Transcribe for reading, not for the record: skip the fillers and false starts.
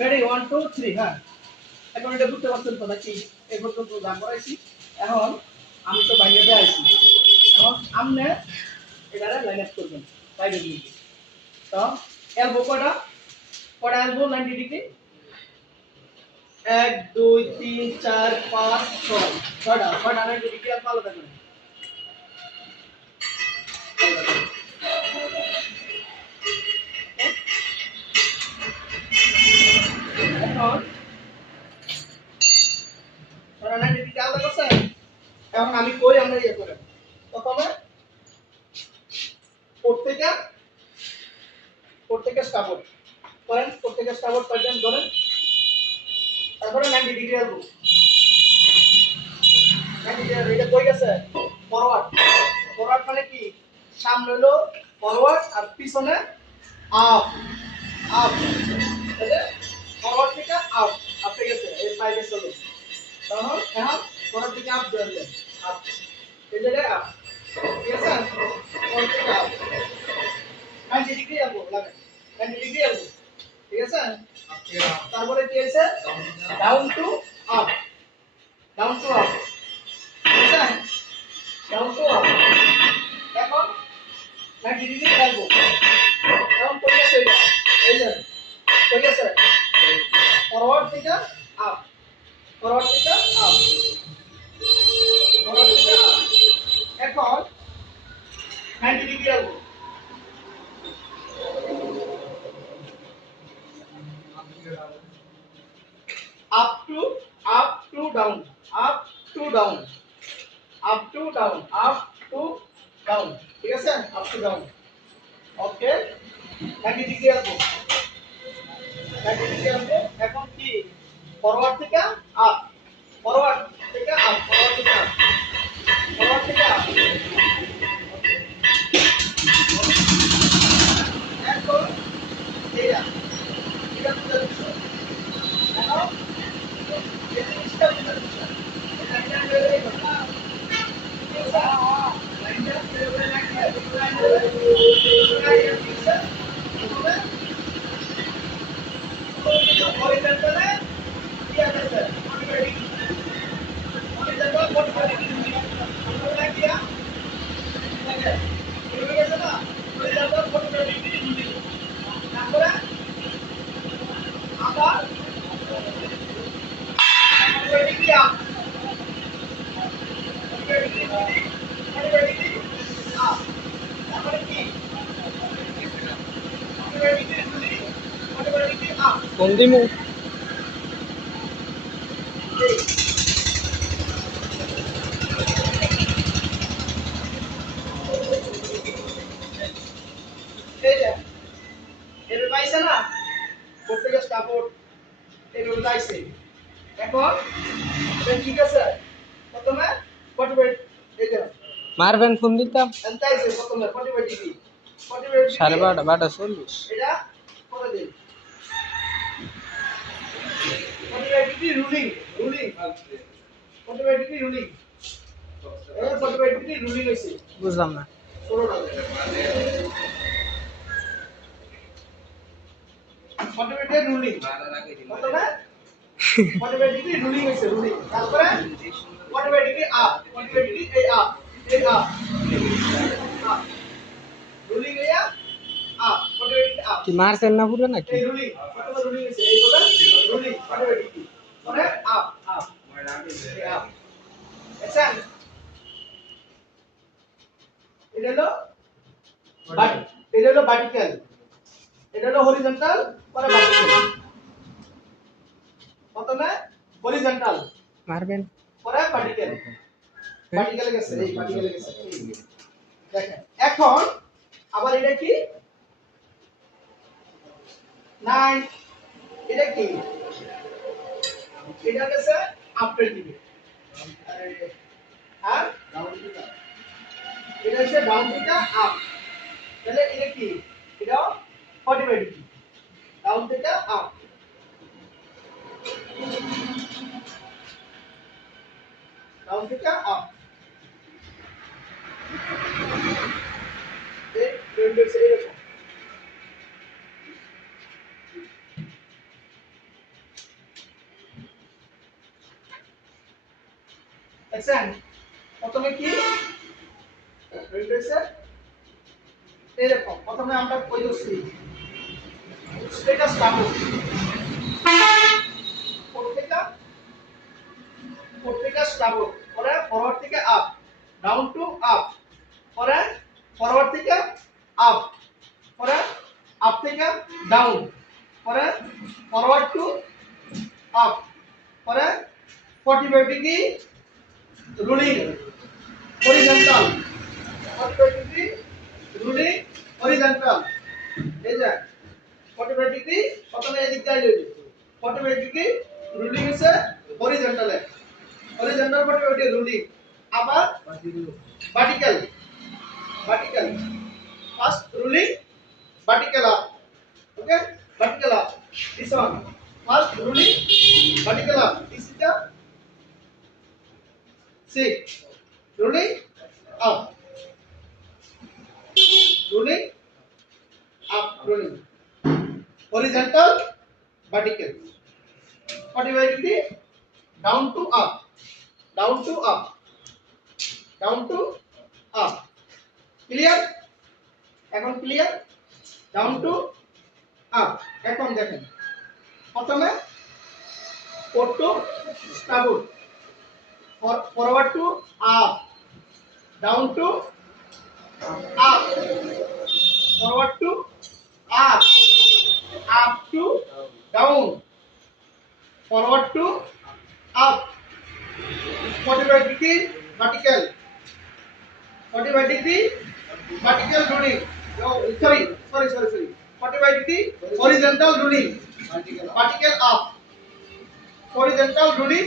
Ready 1 2 3 হ্যাঁ এখন এটা বুঝতে পারছেন তো নাকি এই পর্যন্ত যা করাইছি এখন আমি তো বাইরে দিয়ে আইছি এখন আমনে এটারে লাইন আপ করবেন বাইরে দিয়ে তো এলবো কয়টা কয়টা এলবো 90 ডিগ্রি 1 2 3 4 5 6 ছয়টা 90 ডিগ্রি এলবো আলাদা করে এখন ছয়টা 90 ডিগ্রি আলাদা করছে এখন আমি কই আমরা ইয়ে করে প্রথমে প্রত্যেকটা স্টাবট করেন প্রত্যেকটা স্টাবট পাইবেন ধরেন তারপরে 90 ডিগ্রি আসবো 90 ডিগ্রি এটা কই গেছে ফরওয়ার্ড ফরওয়ার্ড মানে কি সামনে হলো ফরওয়ার্ড আর পিছনে আপ আপ তাহলে ফরওয়ার্ড থেকে আপ আপে গেছে এই পাইবে চলো তখন এখন ফরওয়ার্ড থেকে আপ ধরলেন আপ এই জায়গায় আপ ঠিক আছে ফরওয়ার্ড থেকে আপ 90 ডিগ্রি আসবো লাগে 90 ডিগ্রি আসবো ঠিক আছে তারপরে কি আছে down to up down to up ঠিক আছে ডাউন টু আপ এখন 90 ডিগ্রি আসবো এখন কই আছে এটা এই যে কই আছে ফরওয়ার্ড থেকে আপ ফরওয়ার্ড থেকে আপ ফরওয়ার্ড থেকে আপ এখন 90 ডিগ্রি আসবো up to down up to down up to down up to down ঠিক আছে up to down okay 90 degree আসবো 90 ডিগ্রি আসবো এখন কি ফরওয়ার্ড থেকে আপ ফরওয়ার্ড থেকে আপ ফরওয়ার্ড থেকে আপ ফরওয়ার্ড থেকে আপ এখন এইটা এটা বুঝতে পারছো এখন এই জিনিসটা বুঝতে পারছো এটা হলো এই কথা Continue. এর পাইছে না প্রত্যেকটা স্টাফট এর পাইছে এখন এটা ঠিক আছে প্রথমে 45 এই যে মারবেন ফোন দিতাম এন্টাইছে প্রথমে 45 ডিগ্রি 45 ডিগ্রি 12:40 এটা করে দিন 45 degree ruling ruling 45 degree ruling এই 45 ডিগ্রি রুলিং হইছে বুঝলাম না ষোলোটা 45 ডিগ্রি রুলিং প্রথমে 45 ডিগ্রি রুলিং হইছে রুলিং তারপরে 45 ডিগ্রি আপ 45 ডিগ্রি এই আপ রুলিং এয়া আপ 45 ডিগ্রি আপ কি মারছেন না পুরো নাকি এই রুলিং প্রথমে রুলিং হইছে এই বলে রুলিং 45 ডিগ্রি পরে আপ আপ আপ আচ্ছা এটা হলো বাটি এটা হলো ভার্টিক্যাল এটা হলো হরিজন্টাল পরে ভার্টিক্যাল প্রথমে হরিজন্টাল মারবেন পরে ভার্টিক্যাল ভার্টিক্যালে গেছে এই ভার্টিক্যালে গেছে দেখেন এখন আবার এটা কি 9 এটা কি এটা গেছে আপের দিকে আর এটা হচ্ছে ডাউন থেকে আপ তাহলে এটা কি এটা 45 ডিগ্রি ডাউন থেকে আপ ডাউন থেকে আপ এই রেন্ডার এরকম দেখছেন প্রথমে কি হইছে এরকম প্রথমে আমরা কই দছি স্ট্যাটাস পাবো পত্রিকা স্টাবল পরে ফরওয়ার্ড থেকে আপ ডাউন টু আপ পরে ফরওয়ার্ড থেকে আপ পরে আপ থেকে ডাউন পরে ফরওয়ার্ড টু আপ পরে 45 degree ruling horizontal 45 degree ruling horizontal এই যে 45 ডিগ্রি প্রথমে এদিক যাই লইবি 45 ডিগ্রি রুলিং হইছে হরিজন্টালে হরিজন্টাল 45 ডিগ্রি রুলিং আবার vertical first ruling vertical up okay vertical up this one first ruling vertical up this is the see ruling up ruling horizontal vertical 45 degree down to up clear এখন clear down to up এখন দেখেন প্রথমে four to stable forward to up down to up forward to up up to down forward to up 45 degree vertical 45 degree vertical ruling sorry 45 degree horizontal ruling vertical up horizontal ruling